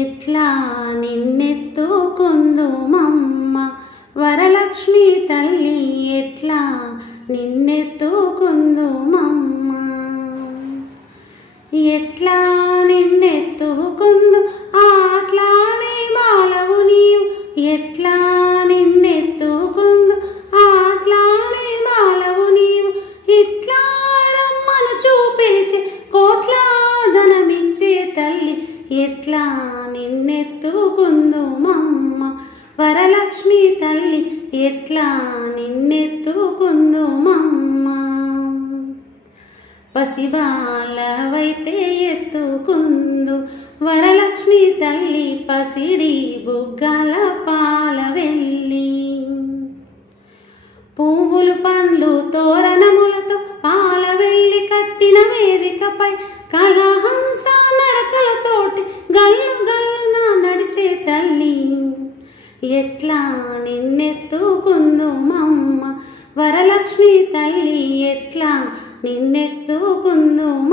ఎట్లా నిన్నెత్తుకుందుమమ్మ వరలక్ష్మి తల్లి, ఎట్లా నిన్నెత్తుకుందుమమ్మ, ఎట్లా నిన్నెత్తుకుందు ఆట్లాడే బాలవు నీవు, ఎట్లా నిన్నెత్తుకుందు ఆట్లాడే బాలవు నీవు, ఇట్లా రమ్మను చూపిలిచే కోట్ల ధనమిచ్చే తల్లి, ఎట్లా నిన్నెత్తుకుందుమమ్మ వరలక్ష్మి తల్లి, ఎట్లా నిన్నెత్తుకుందుమమ్మ. పసిబాలవైతే ఎత్తుకుందు వరలక్ష్మి తల్లి, పసిడి బుగ్గల పాల వెళ్ళి, పువ్వులు పండ్లు తోరణములతో పాల వెళ్ళి కట్టిన వేదికపై కలహంస నడకలతోటి గల్లు గల్లున నడిచే తల్లి, ఎట్లా నిన్నెత్తుకుందుమమ్మ వరలక్ష్మి తల్లి, ఎట్లా నిన్నెత్తుకుందుమమ్మ.